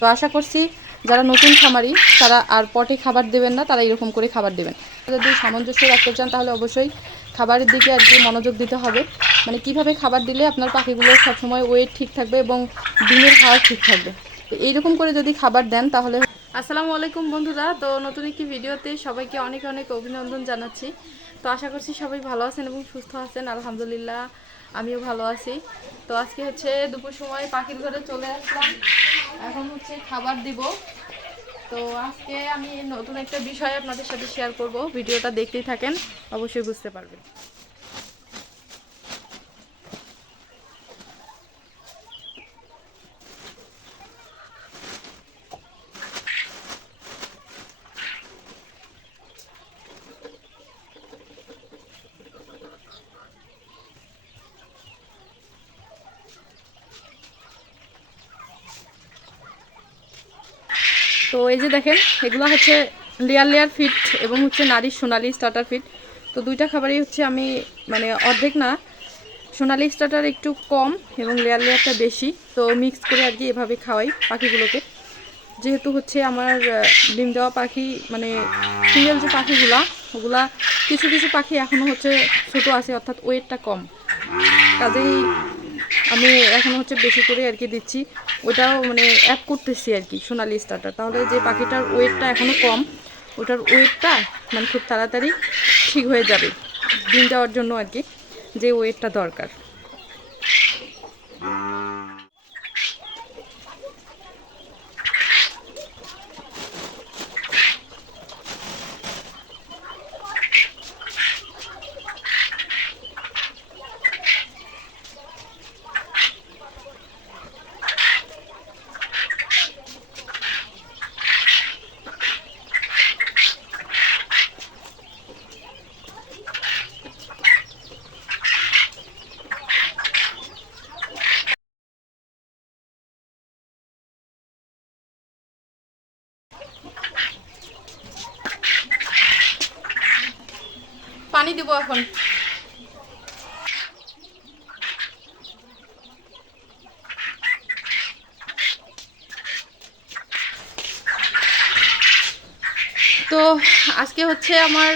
তো আশা করছি যারা নতুন খামারি তারা আর পটে খাবার দেবেন না, তারা এরকম করে খাবার দেবেন। যদি সামঞ্জস্য রাখতে চান তাহলে অবশ্যই খাবারের দিকে আর কি মনোযোগ দিতে হবে। মানে কিভাবে খাবার দিলে আপনার পাখিগুলো সবসময় ওয়েট ঠিক থাকবে এবং ডিমের হার ঠিক থাকবে। তো এইরকম করে যদি খাবার দেন তাহলে। আসসালামু আলাইকুম বন্ধুরা, তো নতুন একটি ভিডিওতে সবাইকে অনেক অনেক অভিনন্দন জানাচ্ছি। তো আশা করছি সবাই ভালো আছেন এবং সুস্থ আছেন। আলহামদুলিল্লাহ আমিও ভালো আছি। তো আজকে হচ্ছে দুপুর সময় পাখির ঘরে চলে আসলাম, এখন হচ্ছে খাবার দিব। তো আজকে আমি নতুন একটা বিষয় আপনাদের সাথে শেয়ার করব, ভিডিওটা দেখতেই থাকেন, অবশ্যই বুঝতে পারবেন। তো এই যে দেখেন, এগুলো হচ্ছে লেয়ার লেয়ার ফিট এবং হচ্ছে নারী সোনালি স্টার্টার ফিট। তো দুইটা খাবারই হচ্ছে আমি মানে অর্ধেক না, সোনালি স্টার্টার একটু কম এবং লেয়ার লেয়ারটা বেশি, তো মিক্স করে আর কি এভাবে খাওয়াই পাখিগুলোকে। যেহেতু হচ্ছে আমার ডিম দেওয়া পাখি মানে সিঙ্গেল যে পাখিগুলা, ওগুলা কিছু কিছু পাখি এখনও হচ্ছে ছোটো আছে, অর্থাৎ ওয়েটটা কম, কাজেই আমি এখন হচ্ছে বেশি করে আর কি দিচ্ছি। ওটাও মানে অ্যাড করতেছি আর কি সোনালি স্টারটা, তাহলে যে পাখিটার ওয়েটটা এখনও কম, ওটার ওয়েটটা মানে খুব তাড়াতাড়ি ঠিক হয়ে যাবে ডিম দেওয়ার জন্য আর কি, যে ওয়েটটা দরকার। পানি দিব এখন। তো আজকে হচ্ছে আমার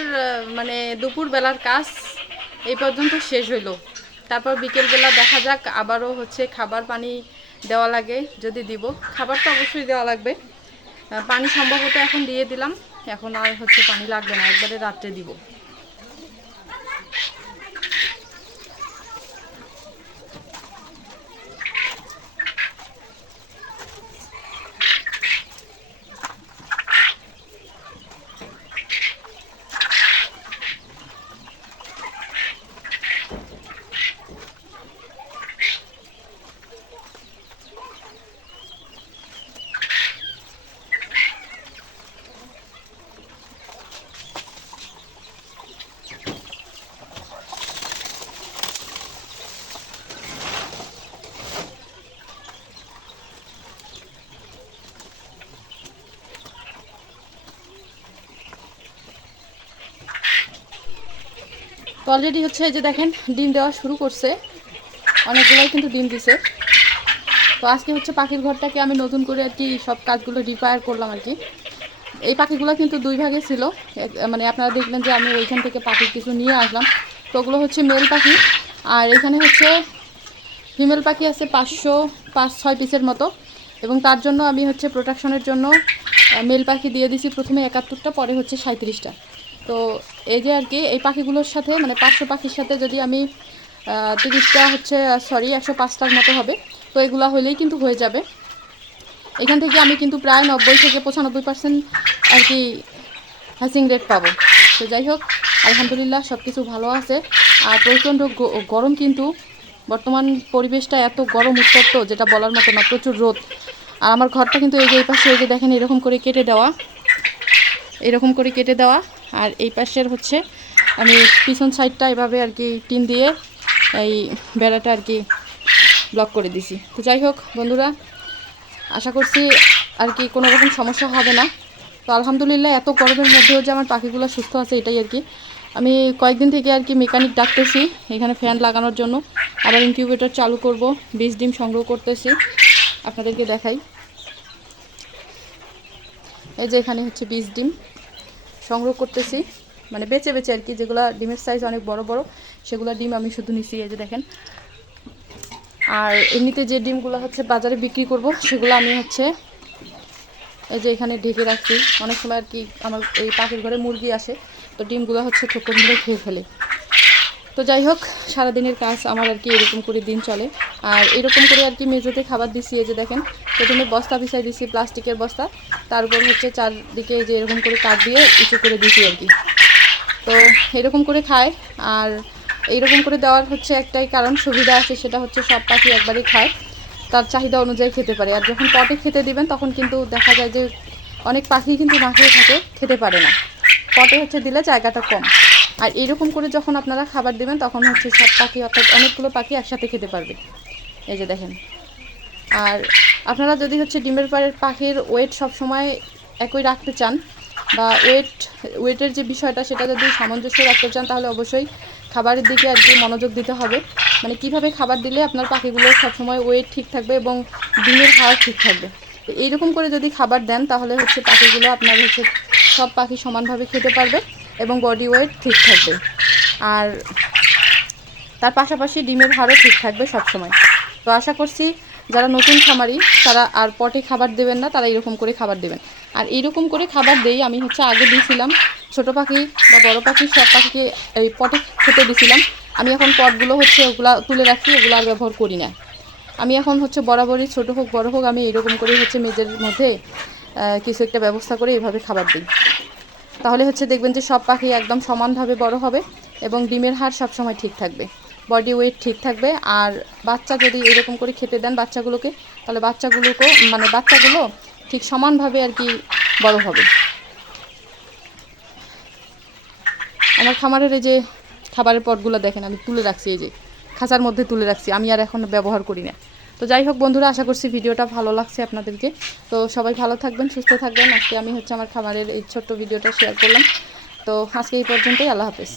মানে দুপুর বেলার কাজ এই পর্যন্ত শেষ হইলো। তারপর বিকেলবেলা দেখা যাক, আবারও হচ্ছে খাবার পানি দেওয়া লাগে, যদি দিব। খাবার তো অবশ্যই দেওয়া লাগবে, পানি সম্ভবত এখন দিয়ে দিলাম, এখন আর হচ্ছে পানি লাগবে না, একবারে রাত্রে দিব। তো অলরেডি হচ্ছে এই যে দেখেন ডিম দেওয়া শুরু করছে, অনেকগুলোই কিন্তু ডিম দিছে। তো আজকে হচ্ছে পাখির ঘরটাকে আমি নতুন করে আর কি সব কাজগুলো রিপেয়ার করলাম আর কি। এই পাখিগুলো কিন্তু দুই ভাগে ছিল, মানে আপনারা দেখলেন যে আমি ওইখান থেকে পাখি কিছু নিয়ে আসলাম। তো ওগুলো হচ্ছে মেল পাখি, আর এখানে হচ্ছে ফিমেল পাখি আছে 500-6 পিসের মতো। এবং তার জন্য আমি হচ্ছে প্রোটেকশনের জন্য মেল পাখি দিয়ে দিছি প্রথমে 71টা, পরে হচ্ছে 37টা। তো এই যে আর কি এই পাখিগুলোর সাথে মানে 500 পাখির সাথে যদি আমি 30টা হচ্ছে 105টার মতো হবে, তো এগুলো হলেই কিন্তু হয়ে যাবে। এখান থেকে আমি কিন্তু প্রায় 90-95% আর কি হ্যাচিং রেট পাবো। তো যাই হোক, আলহামদুলিল্লাহ সব কিছু ভালো আছে। আর প্রচণ্ড গরম, কিন্তু বর্তমান পরিবেশটা এত গরম উত্তপ্ত যেটা বলার মতো না, প্রচুর রোদ। আর আমার ঘরটা কিন্তু এই যে এই পাশে এই যে দেখেন এরকম করে কেটে দেওয়া, এরকম করে কেটে দেওয়া। আর এই পাশের হচ্ছে আমি পিছন সাইডটা এভাবে আর কি টিন দিয়ে এই বেড়াটা আর কি ব্লক করে দিছি। তো যাই হোক বন্ধুরা, আশা করছি আর কি কোনো রকম সমস্যা হবে না। তো আলহামদুলিল্লাহ এত গরমের মধ্যেও যে আমার পাখিগুলো সুস্থ আছে, এটাই আর কি। আমি কয়েকদিন থেকে আর কি মেকানিক ডাকতেছি এখানে ফ্যান লাগানোর জন্য, আবার ইনকিউবেটর চালু করব, 20 ডিম সংগ্রহ করতেছি, আপনাদেরকে দেখাই। এই যে এখানে হচ্ছে 20 ডিম সংগ্রহ করতেছি, মানে বেচে বেচে আর কি, যেগুলো ডিমের সাইজ অনেক বড় বড় সেগুলো ডিম আমি শুধু নিছি। এই যে দেখেন, আর এমনিতে যে ডিমগুলো হচ্ছে বাজারে বিক্রি করব সেগুলো আমি হচ্ছে এই যে এখানে ঢেকে রাখছি। অনেক সময় আর কি আমার এই পাখির ঘরে মুরগি আসে, তো ডিমগুলো হচ্ছে ঠোকর মিলে খেয়ে ফেলে। তো যাই হোক, সারাদিনের কাজ আমার আর কি এরকম করে দিন চলে। আর এরকম করে আর কি মেঝেতে খাবার দিচ্ছি। এই যে দেখেন, প্রথমে বস্তা বিছাই দিচ্ছি, প্লাস্টিকের বস্তা, তারপর হচ্ছে চারদিকে যে এরকম করে কাঠ দিয়ে উঁচু করে দিচ্ছি আর কি। তো এরকম করে খায়। আর এইরকম করে দেওয়ার হচ্ছে একটাই কারণ, সুবিধা আছে, সেটা হচ্ছে সব পাখি একবারই খায়, তার চাহিদা অনুযায়ী খেতে পারে। আর যখন পটে খেতে দিবেন তখন কিন্তু দেখা যায় যে অনেক পাখি কিন্তু না খেয়ে থাকে, খেতে পারে না। পটে হচ্ছে দিলে জায়গাটা কম। আর এইরকম করে যখন আপনারা খাবার দেবেন তখন হচ্ছে সব পাখি, অর্থাৎ অনেকগুলো পাখি একসাথে খেতে পারবে। এই যে দেখেন। আর আপনারা যদি হচ্ছে ডিমের পাখির ওয়েট সবসময় একই রাখতে চান, বা ওয়েটের যে বিষয়টা সেটা যদি সামঞ্জস্য রাখতে চান, তাহলে অবশ্যই খাবারের দিকে আর কি মনোযোগ দিতে হবে। মানে কিভাবে খাবার দিলে আপনার পাখিগুলো সবসময় ওয়েট ঠিক থাকবে এবং ডিমের হার ঠিক থাকবে। তো এইরকম করে যদি খাবার দেন তাহলে হচ্ছে পাখিগুলো আপনার হচ্ছে সব পাখি সমানভাবে খেতে পারবে এবং বডি ওয়েট ঠিক থাকবে। আর তার পাশাপাশি ডিমের হারও ঠিক থাকবে সবসময়। তো আশা করছি যারা নতুন খামারি তারা আর পটে খাবার দেবেন না, তারা এরকম করে খাবার দেবেন। আর এইরকম করে খাবার দেই আমি হচ্ছে আগে দিয়েছিলাম ছোটো পাখি বা বড়ো পাখি সব পাখিকে এই পটে খেতে দিয়েছিলাম। আমি এখন পটগুলো হচ্ছে ওগুলা তুলে রাখি, ওগুলো আর ব্যবহার করি না। আমি এখন হচ্ছে বরাবরই ছোটো হোক বড়ো হোক আমি এরকম করেই হচ্ছে মেঝের মধ্যে কিছু একটা ব্যবস্থা করে এইভাবে খাবার দিই। তাহলে হচ্ছে দেখবেন যে সব পাখি একদম সমানভাবে বড় হবে এবং ডিমের হার সবসময় ঠিক থাকবে, বডি ওয়েট ঠিক থাকবে। আর বাচ্চা যদি এরকম করে খেতে দেন বাচ্চাগুলোকে, তাহলে বাচ্চাগুলো ঠিক সমানভাবে আর কি বড় হবে। আমার খামারের এই যে খাবারের পটগুলো দেখেন আমি তুলে রাখছি, এই যে খাঁচার মধ্যে তুলে রাখছি, আমি আর এখন ব্যবহার করি না। তো যাই হোক বন্ধুরা, আশা করছি ভিডিওটা ভালো লাগছে আপনাদেরকে। তো সবাই ভালো থাকবেন, সুস্থ থাকবেন। আজকে আমি হচ্ছে আমার খামারের এই ছোট্ট ভিডিওটা শেয়ার করলাম। তো আজকে এই পর্যন্তই, আল্লাহ হাফেজ।